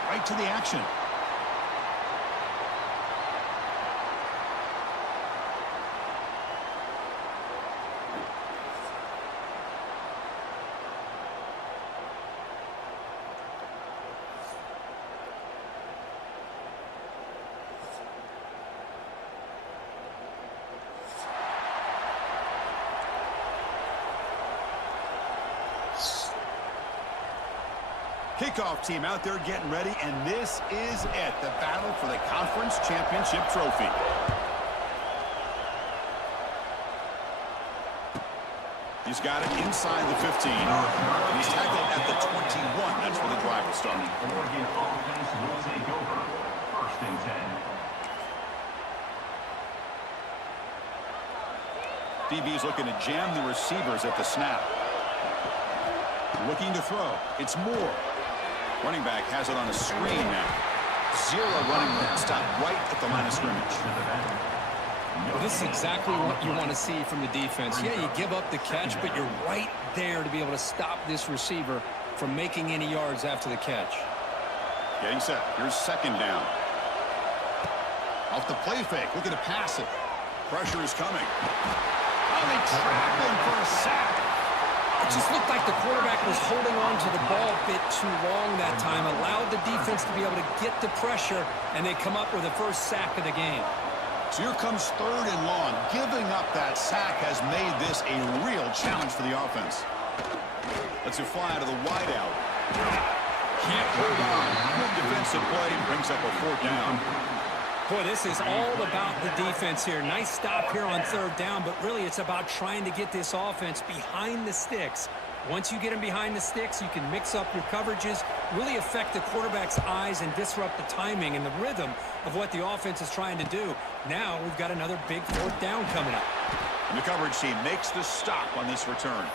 get right to the action. Kickoff team out there getting ready, and this is it, the battle for the conference championship trophy. He's got it inside the 15. He's tackled at the 21. That's where the drive will start. Oregon offense will take over. 1st and 10. DB's looking to jam the receivers at the snap. Looking to throw. It's Moore. Running back has it on a screen now. 0 running room. Stop right at the line of scrimmage. Well, this is exactly what you want to see from the defense. Yeah, you give up the catch, but you're right there to be able to stop this receiver from making any yards after the catch. Getting set. Here's 2nd down. Off the play fake. Looking to pass it. Pressure is coming. Oh, they trap him for a sack. It just looked like the quarterback was holding on to the ball a bit too long that time, allowed the defense to be able to get the pressure, and they come up with the first sack of the game. So here comes 3rd and long. Giving up that sack has made this a real challenge for the offense. Let's it fly out of the wideout. Can't hold on. Good defensive play. Brings up a 4th down. Boy, this is all about the defense here. Nice stop here on 3rd down, but really it's about trying to get this offense behind the sticks. Once you get them behind the sticks, you can mix up your coverages, really affect the quarterback's eyes and disrupt the timing and the rhythm of what the offense is trying to do. Now we've got another big 4th down coming up. And the coverage team makes the stop on this return.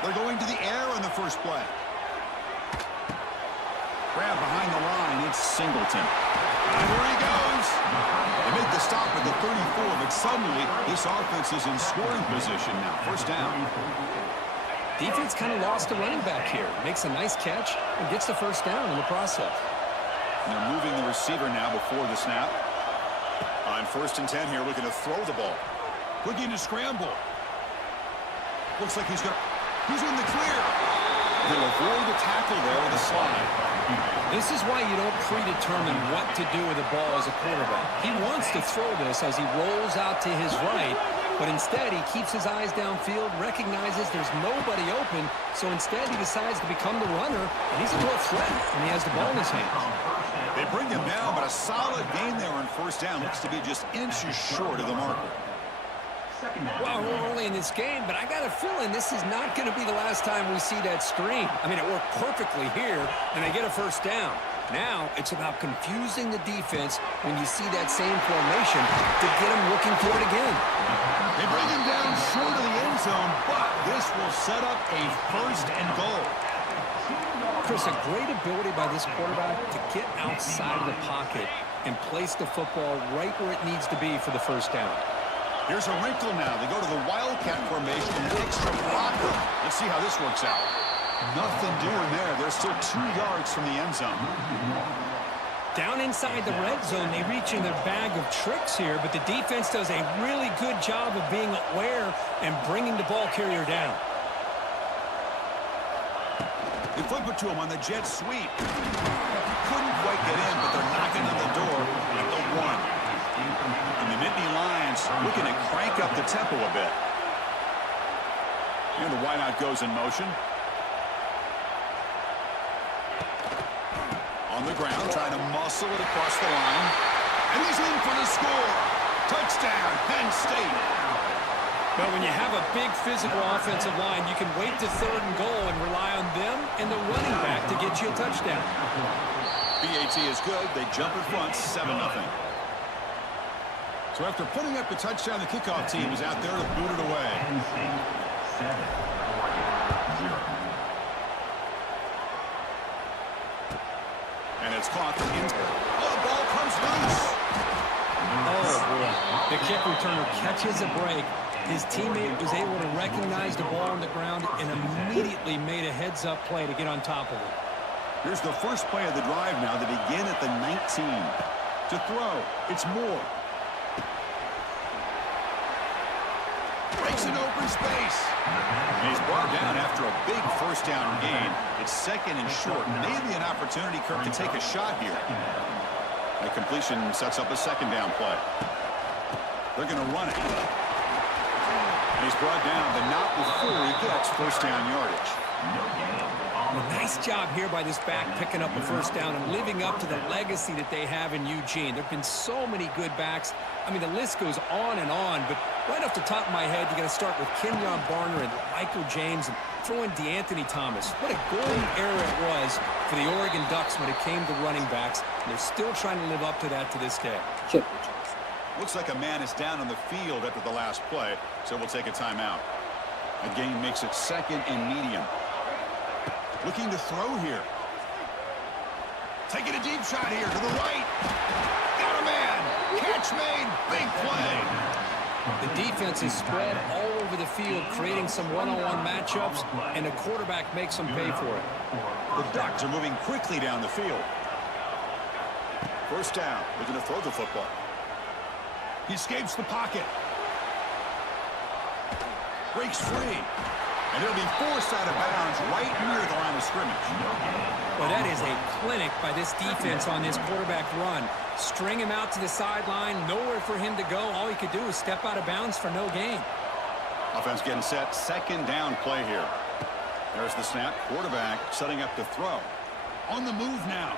They're going to the air on the first play. Grab behind the line. It's Singleton. And here he goes. They make the stop at the 34, but suddenly this offense is in scoring position now. 1st down. Defense kind of lost a running back here. Makes a nice catch and gets the 1st down in the process. And they're moving the receiver now before the snap. On 1st and 10 here, looking to throw the ball. Looking to scramble. Looks like he's in the clear. They'll avoid the tackle there with a slide. This is why you don't predetermine what to do with the ball as a quarterback. He wants to throw this as he rolls out to his right, but instead he keeps his eyes downfield, recognizes there's nobody open, so instead he decides to become the runner, and he's a real threat, and he has the ball in his hands. They bring him down, but a solid gain there on 1st down. Looks to be just inches short of the marker. Well, we're early in this game, but I got a feeling this is not going to be the last time we see that screen. I mean, it worked perfectly here, and they get a 1st down. Now, it's about confusing the defense when you see that same formation to get them looking for it again. They bring him down short of the end zone, but this will set up a 1st and goal. Chris, a great ability by this quarterback to get outside of the pocket and place the football right where it needs to be for the 1st down. Here's a wrinkle now. They go to the Wildcat formation, an extra blocker. Let's see how this works out. Nothing doing there. They're still 2 yards from the end zone. Down inside the red zone, they reach in their bag of tricks here, but the defense does a really good job of being aware and bringing the ball carrier down. They flip it to him on the jet sweep. Couldn't quite get in, but they're knocking on the door at the 1. And the Nittany Lions looking to crank up the tempo a bit. And the wideout goes in motion. On the ground, trying to muscle it across the line. And he's in for the score. Touchdown, Penn State. But when you have a big physical offensive line, you can wait to 3rd and goal and rely on them and the running back to get you a touchdown. BAT is good. They jump in front, 7-0. So after putting up the touchdown, the kickoff team is out there to boot it away. And it's caught from inside. Oh, the ball comes loose. Oh, boy. The kick returner catches a break. His teammate was able to recognize the ball on the ground and immediately made a heads-up play to get on top of it. Here's the first play of the drive now. They begin at the 19. To throw, it's Moore. Breaks into open space. And he's brought down after a big first down gain. It's second and short. Maybe an opportunity, Kirk, to take a shot here. The completion sets up a second down play. They're going to run it. And he's brought down, but not before he gets first down yardage. Well, nice job here by this back picking up a first down and living up to the legacy that they have in Eugene. There have been so many good backs. I mean, the list goes on and on, but right off the top of my head, you got to start with Kenyon Barner and Michael James and throw in DeAnthony Thomas. What a golden era it was for the Oregon Ducks when it came to running backs. And they're still trying to live up to that to this day. Looks like a man is down on the field after the last play, so we'll take a timeout. The game makes it second and medium. Looking to throw here. Taking a deep shot here to the right. Got a man. Catch made. Big play. The defense is spread all over the field, creating some one-on-one matchups, and the quarterback makes them pay for it. The Ducks are moving quickly down the field. First down. Looking to throw the football. He escapes the pocket. Breaks free. And he'll be forced out of bounds right near the line of scrimmage. Well, that is a clinic by this defense on this quarterback run. String him out to the sideline, nowhere for him to go. All he could do is step out of bounds for no gain. Offense getting set. Second down play here. There's the snap. Quarterback setting up to throw. On the move now.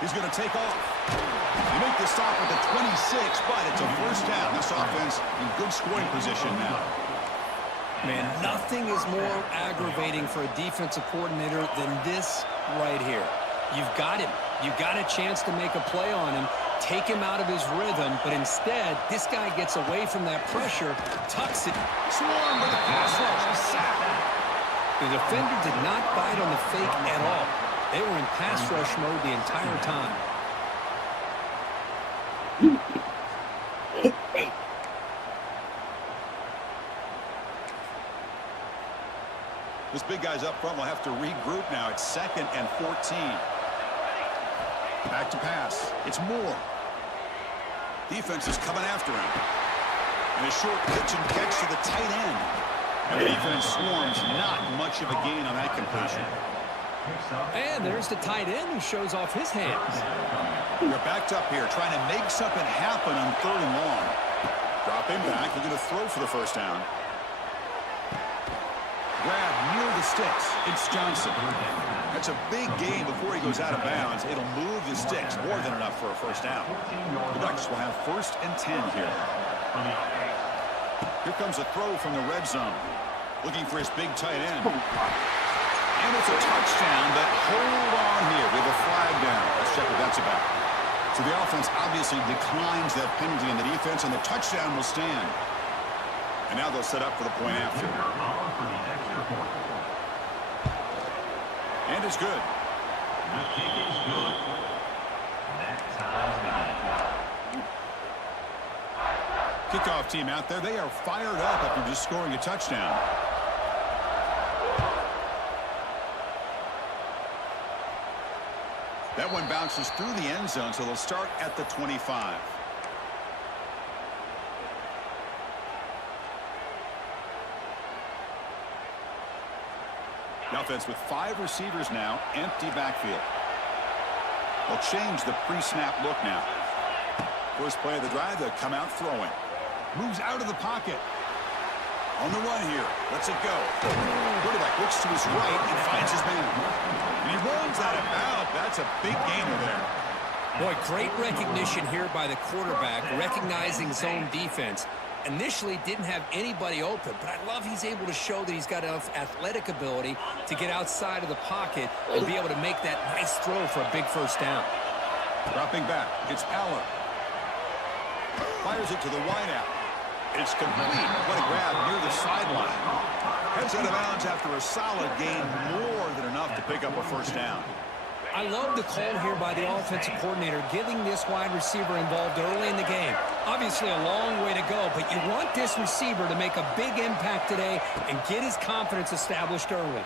He's going to take off. They make the stop at the 26, but it's a first down. This offense in good scoring position now. Man, nothing is more aggravating for a defensive coordinator than this right here. You've got him. You've got a chance to make a play on him, take him out of his rhythm, but instead, this guy gets away from that pressure, tucks it. Swarm with a pass rush. Sack. The defender did not bite on the fake at all. They were in pass rush mode the entire time. This big guy's up front will have to regroup now. It's second and 14. Back to pass. It's Moore. Defense is coming after him. And a short pitch and catch to the tight end. And the defense swarms. Not much of a gain on that completion. And there's the tight end who shows off his hands. They're backed up here, trying to make something happen on third and long. Dropping back. They're going to throw for the first down. Grab near the sticks. It's Johnson. That's a big gain before he goes out of bounds. It'll move the sticks. More than enough for a first down. The Ducks will have first and 10 here. Here comes a throw from the red zone. Looking for his big tight end. And it's a touchdown, but hold on here with a flag down. Let's check what that's about. So the offense obviously declines that penalty in the defense, and the touchdown will stand. And now they'll set up for the point after. And it's good. The kick is good. That ties the game. Kickoff team out there. They are fired up after just scoring a touchdown. That one bounces through the end zone, so they'll start at the 25. The offense with 5 receivers now, empty backfield. They'll change the pre-snap look now. First play of the drive, they'll come out throwing. Moves out of the pocket. On the run here. Lets it go. Quarterback looks to his right and finds his man. And he runs out of bounds. That's a big gainer there. Boy, great recognition here by the quarterback, recognizing zone defense. Initially didn't have anybody open, but I love he's able to show that he's got enough athletic ability to get outside of the pocket and be able to make that nice throw for a big first down. Dropping back, it's Allen. Fires it to the wideout. It's complete. What a grab near the sideline. Heads out of bounds after a solid gain, more than enough to pick up a first down. I love the call here by the offensive coordinator, getting this wide receiver involved early in the game. Obviously, obviously a long way to go, but you want this receiver to make a big impact today and get his confidence established early.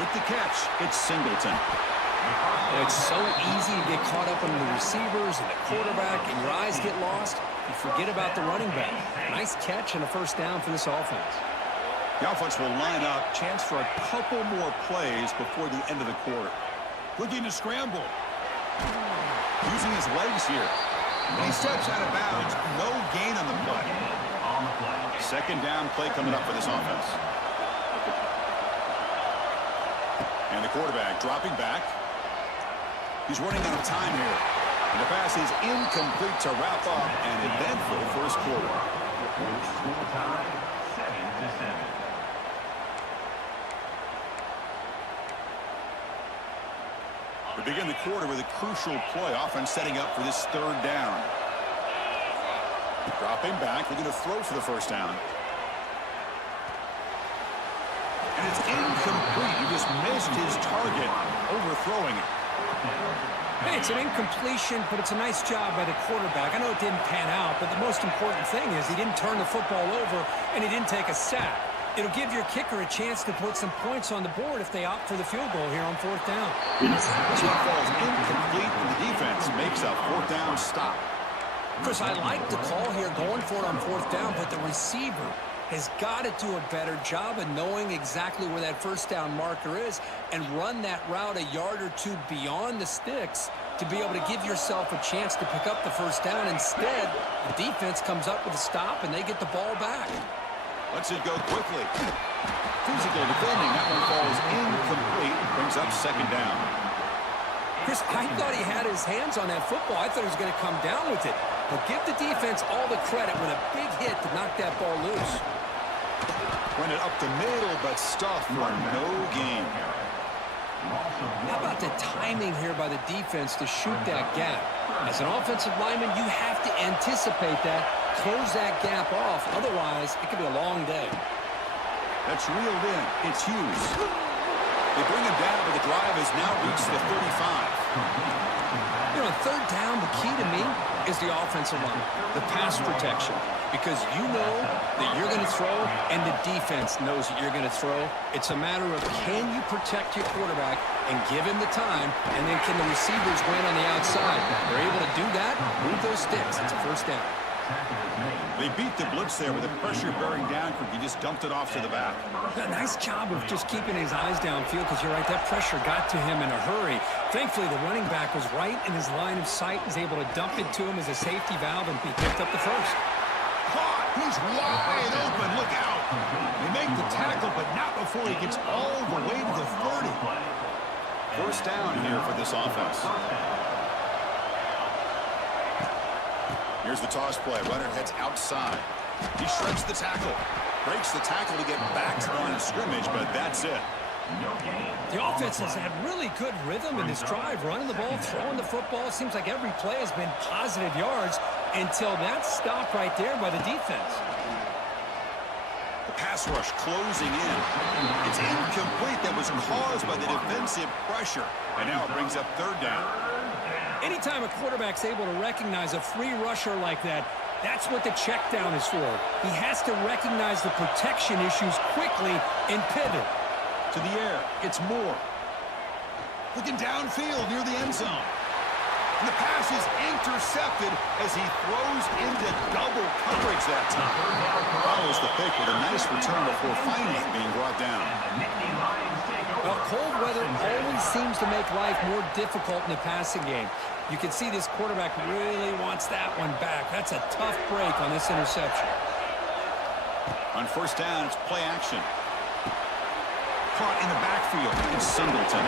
With the catch, it's Singleton. It's so easy to get caught up in the receivers and the quarterback, and your eyes get lost. You forget about the running back. Nice catch and a first down for this offense. The offense will line up. Chance for a couple more plays before the end of the quarter. Looking to scramble. Using his legs here. And he steps out of bounds. No gain on the play. Second down play coming up for this offense. And the quarterback dropping back. He's running out of time here. And the pass is incomplete to wrap up an eventful first quarter. Score time, 7-7. We begin the quarter with a crucial play. Offense setting up for this third down. Dropping back. We're going to throw for the first down. And it's incomplete. He just missed his target, overthrowing it. Hey, it's an incompletion, but it's a nice job by the quarterback. I know it didn't pan out, but the most important thing is he didn't turn the football over and he didn't take a sack. It'll give your kicker a chance to put some points on the board if they opt for the field goal here on fourth down. This one falls incomplete, and the defense makes a fourth down stop. Chris, I like the call here going for it on fourth down, but the receiver has got to do a better job of knowing exactly where that first down marker is and run that route a yard or two beyond the sticks to be able to give yourself a chance to pick up the first down. Instead, the defense comes up with a stop and they get the ball back. Lets it go quickly. Physical defending. That one falls incomplete. Brings up second down. Chris, I thought he had his hands on that football. I thought he was going to come down with it. But give the defense all the credit with a big hit to knock that ball loose. Went it up the middle, but stuffed for no gain. How about the timing here by the defense to shoot that gap? As an offensive lineman, you have to anticipate that, close that gap off. Otherwise, it could be a long day. That's reeled in. It's Hughes. They bring him down, but the drive has now reached the 35. You know, third down, the key to me is the offensive line, the pass protection, because you know that you're going to throw and the defense knows that you're going to throw. It's a matter of can you protect your quarterback and give him the time, and then can the receivers win on the outside? They're able to do that, move those sticks. It's a first down. They beat the blitz there with the pressure bearing down. He just dumped it off to the back. A nice job of just keeping his eyes downfield because you're right, that pressure got to him in a hurry. Thankfully, the running back was right in his line of sight, was able to dump it to him as a safety valve, and he picked up the first. Caught! He's wide open. Look out! They make the tackle, but not before he gets all the way to the 30. First down here for this offense. Here's the toss play. Runner heads outside. He shreds the tackle. Breaks the tackle to get back to the line of scrimmage, but that's it. The offense has had really good rhythm in this drive, running the ball, throwing the football. It seems like every play has been positive yards until that stop right there by the defense. The pass rush closing in. It's incomplete. That was caused by the defensive pressure. And now it brings up third down. Anytime a quarterback's able to recognize a free rusher like that, that's what the check down is for. He has to recognize the protection issues quickly and pivot. To the air, it's Moore. Looking downfield near the end zone. And the pass is intercepted as he throws into double coverage that time. Follows the pick with a nice return before finally being brought down. Well, cold weather always seems to make life more difficult in the passing game. You can see this quarterback really wants that one back. That's a tough break on this interception. On first down, it's play action. Caught in the backfield. It's Singleton.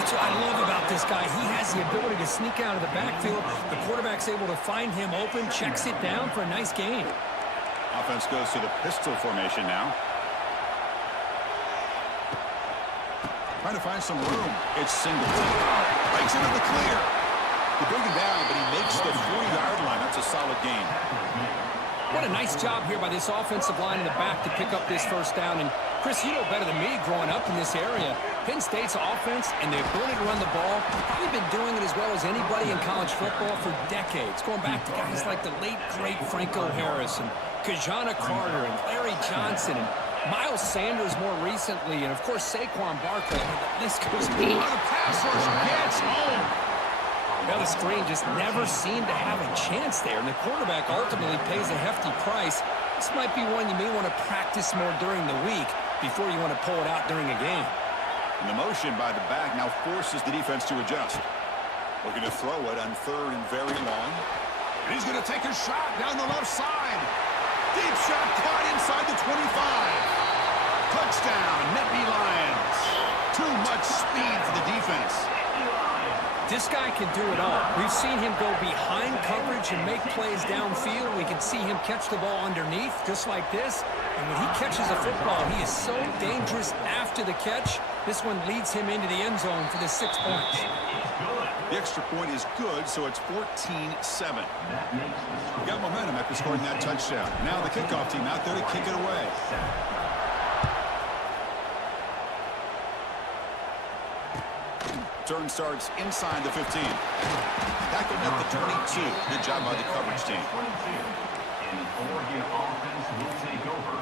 That's what I love about this guy. He has the ability to sneak out of the backfield. The quarterback's able to find him open, checks it down for a nice gain. Offense goes to the pistol formation now. Trying to find some room. It's Singleton. Breaks into the clear. They bring him down, but he makes the 40-yard line. That's a solid gain. What a nice job here by this offensive line in the back to pick up this first down. And, Chris, you know better than me growing up in this area, Penn State's offense and the ability to run the ball, probably been doing it as well as anybody in college football for decades, going back to guys like the late, great Franco Harris and Kajana Carter and Larry Johnson and Miles Sanders more recently, and, of course, Saquon Barkley. The list goes on. The pass rush gets home. Now the screen just never seemed to have a chance there, and the quarterback ultimately pays a hefty price. This might be one you may want to practice more during the week before you want to pull it out during a game. And the motion by the back now forces the defense to adjust. Looking to throw it on 3rd and very long. And he's going to take a shot down the left side. Deep shot caught inside the 25. Touchdown, Nittany Lions. Too much speed for the defense. This guy can do it all. We've seen him go behind coverage and make plays downfield. We can see him catch the ball underneath, just like this. And when he catches a football, he is so dangerous after the catch. This one leads him into the end zone for the 6 points. The extra point is good, so it's 14-7. We got momentum after scoring that touchdown. Now the kickoff team out there to kick it away. Turn starts inside the 15. Tackled at the 22. Good job by the coverage team. And the Oregon offense will take over.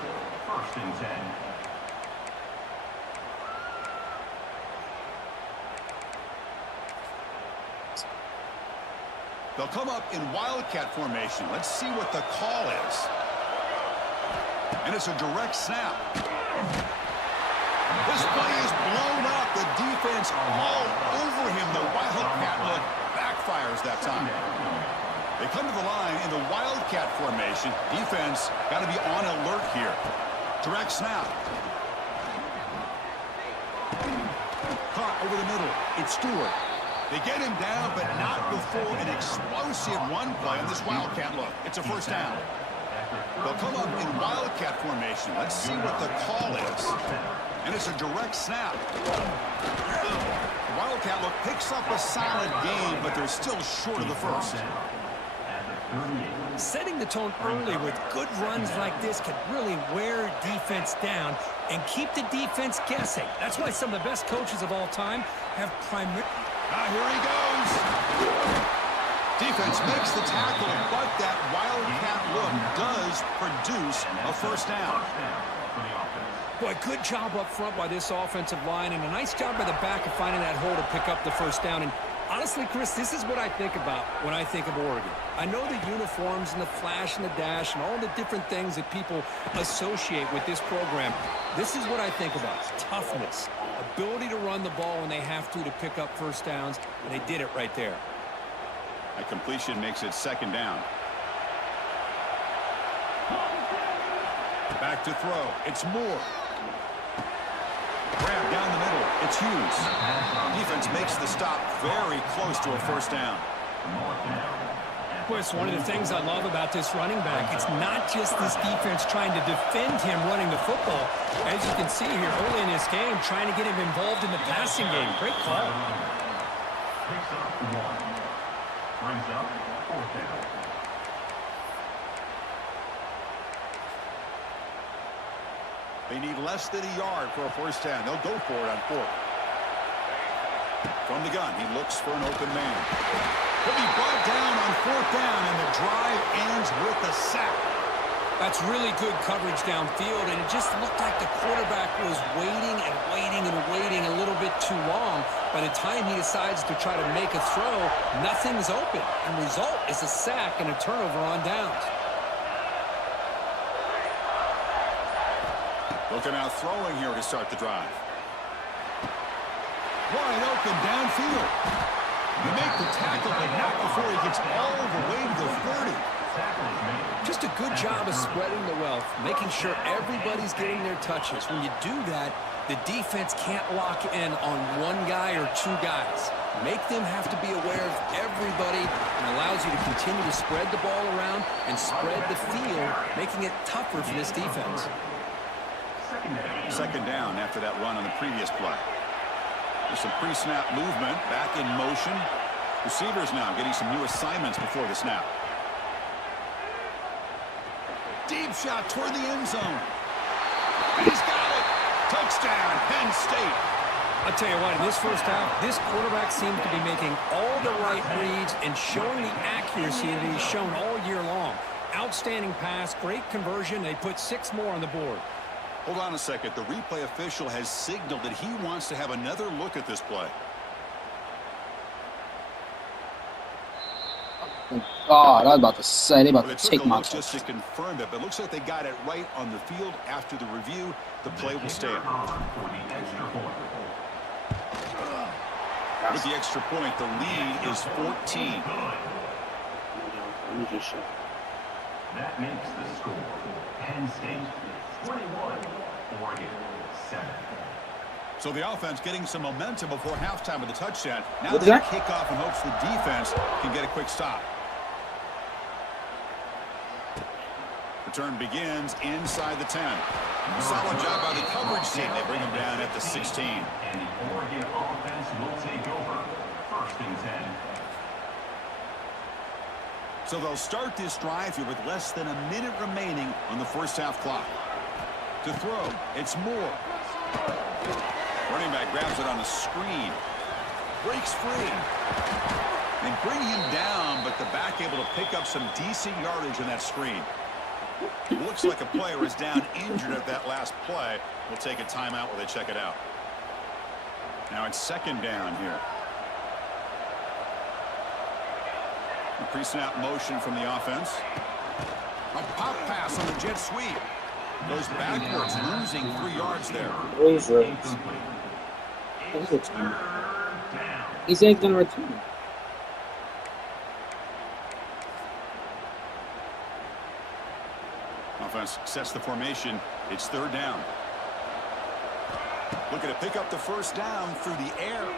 1st and 10. They'll come up in Wildcat formation. Let's see what the call is. And it's a direct snap. This play is blown up. The defense all over him. The Wildcat look backfires that time. They come to the line in the Wildcat formation. Defense got to be on alert here. Direct snap. Caught over the middle. It's Stewart. They get him down, but not before an explosive run play on this Wildcat look. It's a 1st down. They'll come up in Wildcat formation. Let's see what the call is. And it's a direct snap. The Wildcat look picks up a solid game, but they're still short of the 1st. Setting the tone early with good runs like this can really wear defense down and keep the defense guessing. That's why some of the best coaches of all time have primarily... Here he goes. Defense makes the tackle, but that Wildcat look does produce a 1st down. Boy, good job up front by this offensive line, and a nice job by the back of finding that hole to pick up the 1st down. And honestly, Chris, this is what I think about when I think of Oregon. I know the uniforms and the flash and the dash and all the different things that people associate with this program. This is what I think about. Toughness, ability to run the ball when they have to pick up 1st downs, and they did it right there. A completion makes it 2nd down. Back to throw. It's Moore. Grab down the middle. It's Hughes. Defense makes the stop very close to a 1st down. Of course, one of the things I love about this running back, it's not just this defense trying to defend him running the football. As you can see here early in this game, trying to get him involved in the passing game. Great call. Picks up 1. Brings up 4th down. They need less than a yard for a 1st down. They'll go for it on 4th. From the gun, he looks for an open man. He'll be brought down on 4th down, and the drive ends with a sack. That's really good coverage downfield, and it just looked like the quarterback was waiting and waiting and waiting a little bit too long. By the time he decides to try to make a throw, nothing's open. And the result is a sack and a turnover on downs. Looking out throwing here to start the drive. Wide open downfield. You make the tackle, but not before he gets all the way to the 30. Just a good job of spreading the wealth, making sure everybody's getting their touches. When you do that, the defense can't lock in on one guy or 2 guys. Make them have to be aware of everybody, and allows you to continue to spread the ball around and spread the field, making it tougher for this defense. 2nd down after that run on the previous play. There's some pre-snap movement, back in motion. Receivers now getting some new assignments before the snap. Deep shot toward the end zone. And he's got it. Touchdown, Penn State. I'll tell you what, in this first half, this quarterback seems to be making all the right reads and showing the accuracy that he's shown all year long. Outstanding pass, great conversion. They put 6 more on the board. Hold on a second. The replay official has signaled that he wants to have another look at this play. God, I was about to say, they about Well, to they take took a my look just to confirm it, but it looks like they got it right on the field. After the review, the play will stand. With the extra point, the lead is 14. That makes the score Penn State 21, Oregon 7. So the offense getting some momentum before halftime with the touchdown. Now What they is that? kick off in hopes the defense can get a quick stop. Return begins inside the 10. Solid job by the coverage team. They bring him down at the 16. And the Oregon offense will take over. First and 10. So they'll start this drive here with less than a minute remaining on the first half clock. To throw, it's Moore. Running back grabs it on the screen. Breaks free. And bring him down, but the back able to pick up some decent yardage on that screen. It looks like a player is down injured at that last play. We'll take a timeout while they check it out. Now it's second down here. A pre-snap motion from the offense. A pop pass on the jet sweep. Goes backwards, losing 3 yards there. He said he's going to return. Offense sets the formation. It's third down. Looking to pick up the first down through the air.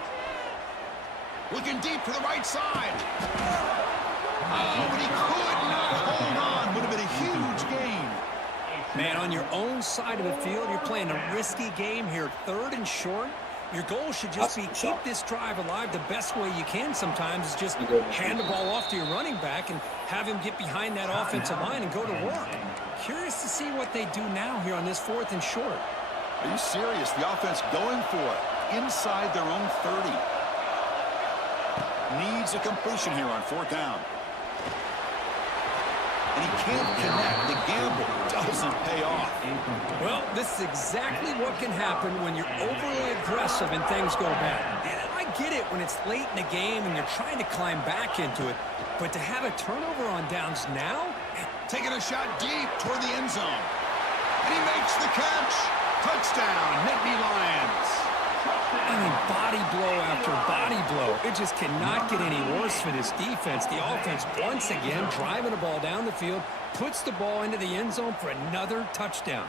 Looking deep to the right side. Oh, but he could not hold on. Would have been a huge gain. Man, on your own side of the field, you're playing a risky game here. 3rd and short. Your goal should just be keep this drive alive the best way you can sometimes is just hand the ball off to your running back and have him get behind that offensive line and go to work. Curious to see what they do now here on this 4th and short. Are you serious? The offense going for it inside their own 30. Needs a completion here on 4th down. And he can't connect. The gamble doesn't pay off. Well, this is exactly what can happen when you're overly aggressive and things go bad. And I get it when it's late in the game and you're trying to climb back into it. But to have a turnover on downs now? Taking a shot deep toward the end zone. And he makes the catch. Touchdown, Nittany Lions. I mean, body blow after body blow. It just cannot get any worse for this defense. The offense, once again, driving the ball down the field, puts the ball into the end zone for another touchdown.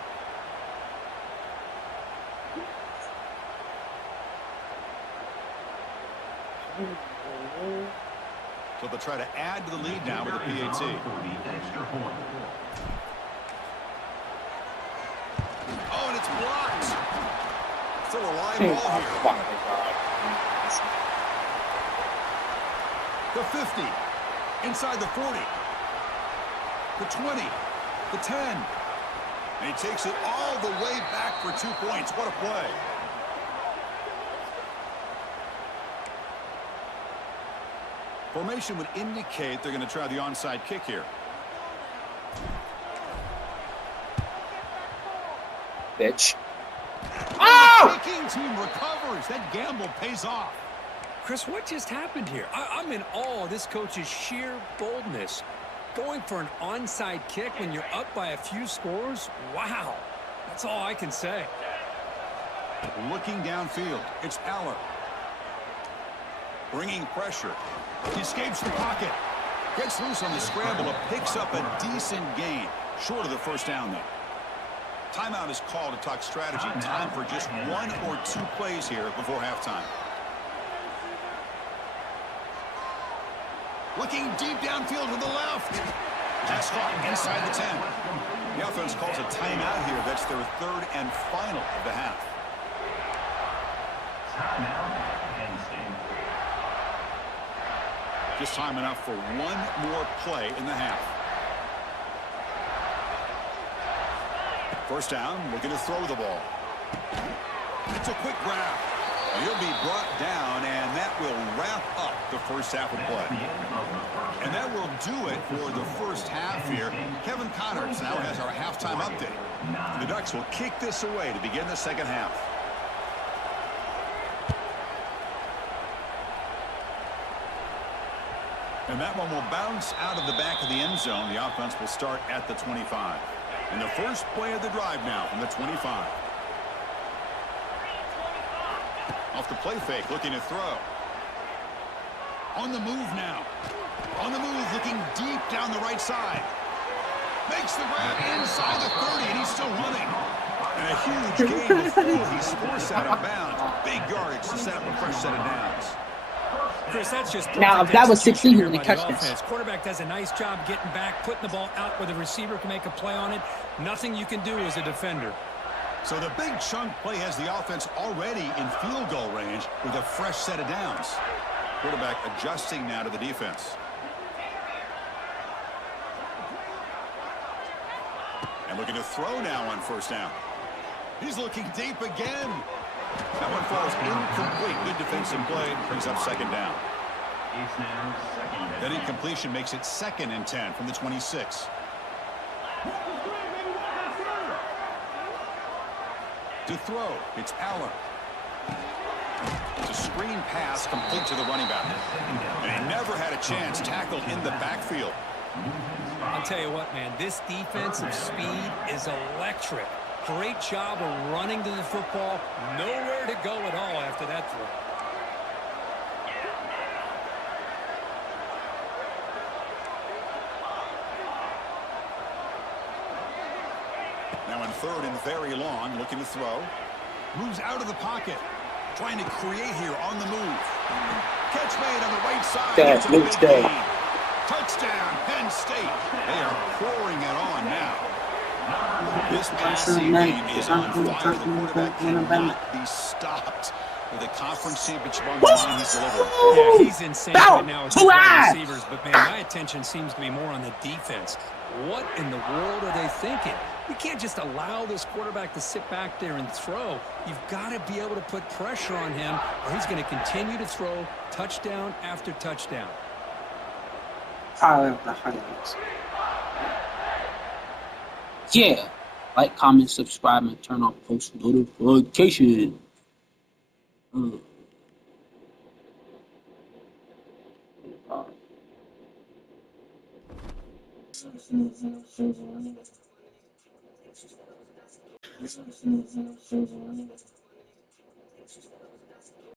So they'll try to add to the lead now with a PAT. Oh, and it's blocked. Still a line ball here. The 50. Inside the 40. The 20. The 10. And he takes it all the way back for 2 points. What a play. Formation would indicate they're going to try the onside kick here. Bitch. Oh! The kicking team recovers. That gamble pays off. Chris, what just happened here? I'm in awe of this coach's sheer boldness. Going for an onside kick when you're up by a few scores? Wow. That's all I can say. Looking downfield, it's Aller. Bringing pressure. He escapes the pocket. Gets loose on the scramble and picks up a decent gain. Short of the first down, though. Timeout is called to talk strategy. Time for just 1 or 2 plays here before halftime. Looking deep downfield to the left. Pass caught inside the 10. The offense calls a timeout here. That's their 3rd and final of the half. Just time enough for 1 more play in the half. First down, looking to throw the ball. It's a quick grab. He'll be brought down, and that will wrap up the first half of play. And that will do it for the first half here. Kevin Connors now has our halftime update. The Ducks will kick this away to begin the second half. And that one will bounce out of the back of the end zone. The offense will start at the 25. And the first play of the drive now from the 25. Off the play fake, looking to throw. On the move now. On the move, looking deep down the right side. Makes the grab inside the 30, and he's still running. And a huge gain before he's forced out of bounds. Big yardage to set up a fresh set of downs. Chris, that's just Now, if that was 16, he would have catched this. Offense. Quarterback does a nice job getting back, putting the ball out where the receiver can make a play on it. Nothing you can do as a defender. So the big chunk play has the offense already in field goal range with a fresh set of downs. Quarterback adjusting now to the defense. And looking to throw now on first down. He's looking deep again. That one falls incomplete. Good defensive play. Brings up second down. It's now second and That incompletion makes it 2nd and 10 from the 26. To throw, it's Allen. It's a screen pass complete to the running back. And he never had a chance tackled in the backfield. I'll tell you what, man, this defensive speed is electric. Great job of running to the football. Nowhere to go at all after that throw. Now in 3rd and very long, looking to throw. Moves out of the pocket. Trying to create here on the move. Catch made on the right side. That's It's a big Luke's day. gain. Touchdown, Penn State. They are pouring it on now. This passing game is on fire. The quarterback cannot be stopped. With a conference championship on the line, he's delivering. Yeah, he's insane right now with his wide receivers, but man, my attention seems to be more on the defense. What in the world are they thinking? You can't just allow this quarterback to sit back there and throw. You've got to be able to put pressure on him, or he's going to continue to throw touchdown after touchdown. Yeah. Like, comment, subscribe, and turn on post notification.